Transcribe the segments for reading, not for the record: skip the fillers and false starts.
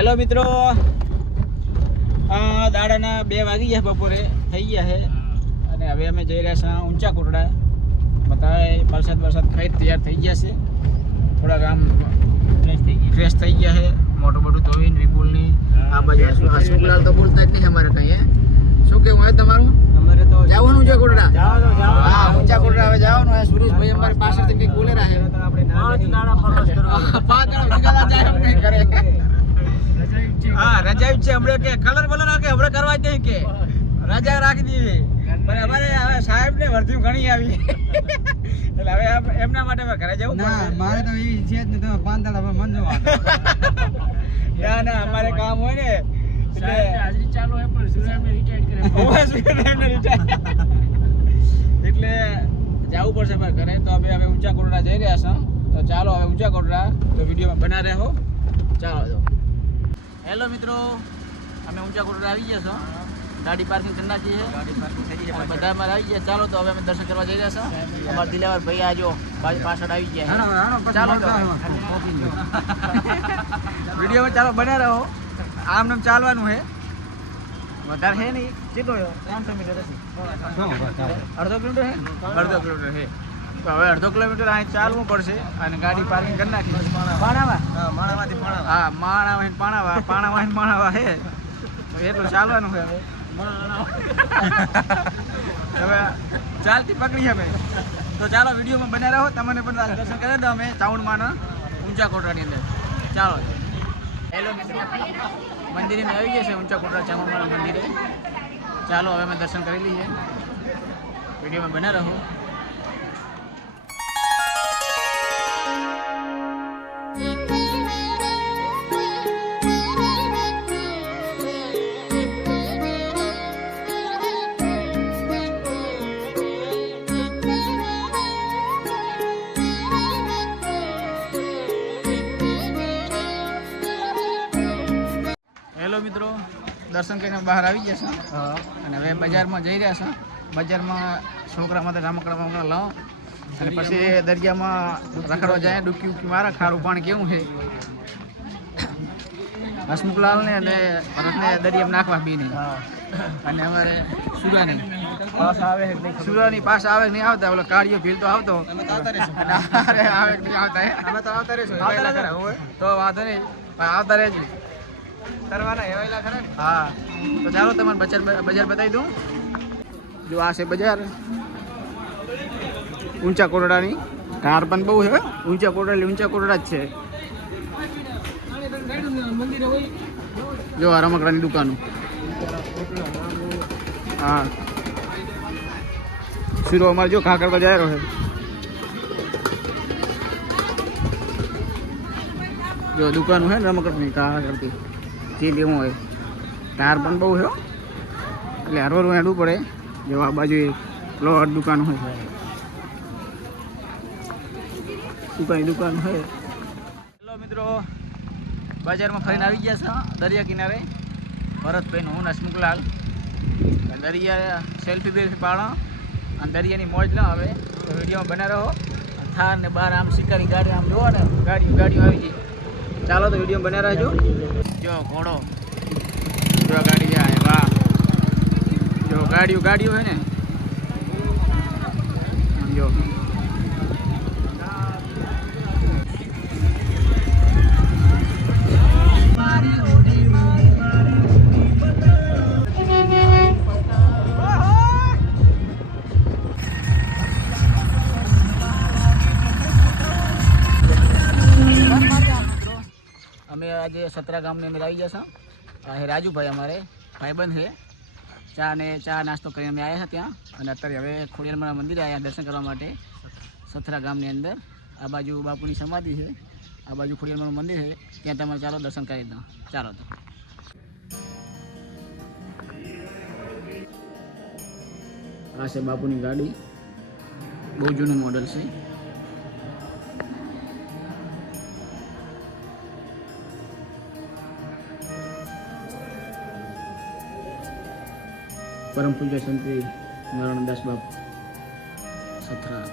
Hello મિત્રો, દાડાના 2 વાગી ગયા, બપોરે થઈ ગયા છે અને હવે અમે જઈ રહ્યા છીએ ઊંચા કોટડા. બધાય વરસાદ ખાઈ તૈયાર થઈ ગયા છે, થોડાક આમ ફ્રેશ થઈ ગયા છે, મોટું મોટું ધોઈને વિપુલની આ બાજુ અશોકલાલ તો બોલતા જ નહીં અમારે કઈ. શું કેવું હોય તમારું? અમારે તો જવાનું ઊંચા કોટડા. હા, ઊંચા કોટડા હવે જવાનું છે. સુરેશભાઈ અમારી પાછળથી કંઈક બોલે રહ્યા છે. 5 દાડા ફરસ કરવા. 5 દાડા જાય એમ નહીં કરે. હા, રજા છે હમણાં કે કલર બલર કે હમણાં કરવા જ નહીં કે રજા રાખી દીધી. પણ અમારે હવે સાહેબ ને વર્ધી ઘણી આવી એટલે હવે એમના માટે ઘરે જવું પડે. મારે તો એ છે જ નહીં, તમે 5 દાડા મન ના અમારે કામ હોય ને એટલે હાજરી ચાલુ હોય પણ સુરેશને રિટાયર કરે એટલે જવું પડશે અમારે ઘરે. તો હવે ઊંચા કોટડા જઈ રહ્યા છે. તો ચાલો હવે ઊંચા કોટડા તો વિડીયોમાં બના રહો. ચાલો જો. હેલો મિત્રો, અમે ઊંચા કોટડા આવી ગયા છો. ગાડી પાર્કિંગ કરી નાખી છે, બધા અમારે આવી ગયા. ચાલો તો હવે અમે દર્શન કરવા જઈ રહ્યા છે. અમારા દિલાવર ભાઈ આજો બાજુ પાછળ આવી ગયા. ચાલો વિડીયોમાં ચાલો બન્યા રહો. આમ નામ ચાલવાનું છે, વધારે છે નહીં. કેટલો 300 મીટર હશે, અડધો કિલોમીટર છે. અડધો કિલોમીટર છે તો હવે અડધો કિલોમીટર અહીં ચાલવું પડશે અને ગાડી પાર્કિંગ કરી નાખી. હા, માણાવા છે તો એટલું ચાલવાનું છે. હવે ચાલતી પકડી હવે. તો ચાલો વિડીયોમાં બન્યા રહો. તમને પણ દર્શન કરે તો અમે ચાઉંડમાના ઊંચા કોટડાની અંદર. ચાલો. હેલો મિત્રો, મંદિરે આવી ગયા છે ઊંચા કોટડા ચામુંડમાના મંદિરે. ચાલો હવે અમે દર્શન કરી લઈએ. વિડીયોમાં બન્યા રહો. હેલો મિત્રો, દર્શન કરીને બહાર આવી ગયા છે અને હવે બજારમાં જઈ રહ્યા છે. બજારમાં છોકરા માટે રમકડા લાવો અને પછી દરિયામાં રખડવા જાય, ડૂબકી મારે. ખારું પાણી કેવું છે. હસમુખલાલને અને ભરતને દરિયામાં નાખવા બીને અને અમારે સુરાની પાસ આવે નહીં આવતા. ઓલો કાળિયો ભીલ તો આવતો આવે નહીં આવતા. અમે તો આવતા રહીશું તો વાંધો નહીં, આવતા રહેજો. હા, તો ચાલો તમારે બજાર બતાવી દઉં. જો આ છે બજાર ઊંચા કોટડાની. કાર પણ બહુ છે. ઊંચા કોટડા જ છે. જો આ રમકડાની દુકાનો. હા, શીરો અમારે જો કાકર બજાર છે. જો દુકાનો છે ને રમકડની કાકરથી જે લેવું હોય. કાર પણ બહુ છે એટલે હરવાનું હેડવું પડે. જો આ બાજુ પ્લોટ દુકાન હોય, દુકાન હોય. હેલો મિત્રો, બજારમાં ફરીને આવી ગયા છે દરિયા કિનારે. ભરતભાઈનું હું હસમુખલાલ. દરિયા સેલ્ફી બેલ્ફી પાડો અને દરિયાની મોજ ન આવે તો વિડીયોમાં બના રહો. થાર ને બહાર આમ શિકારી ગાડી આમ જોવો ને, ગાડીઓ આવી ગઈ. ચાલો તો વિડીયો બના રહેજો. જો ઘોડો, જો ગાડી જાય. વાહ, જો ગાડીઓ હોય ને. જો અમે આજે સતરા ગામની અંદર આવી ગયા છે. રાજુભાઈ અમારે ભાઈબંધ છે. ચા નાસ્તો કરીને અમે આવ્યા છે ત્યાં. અને અત્યારે હવે ખોડિયાર મંદિરે આવ્યા દર્શન કરવા માટે સતરા ગામની અંદર. આ બાજુ બાપુની સમાધિ છે, આ બાજુ ખોડિયાર મંદિર છે. ત્યાં તમારે ચાલો દર્શન કરી દો. ચાલો તો આ છે બાપુની ગાડી. બહુ જૂનું મોડલ છે. પરમ પૂજ્ય સંતરી નારાયણદાસ બાપુ સથરા.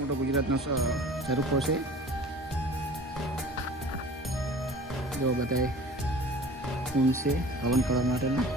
મોટો ગુજરાતનો ઝરૂખો છે. જો બધાય કુંડ છે હવન કરવા માટેના.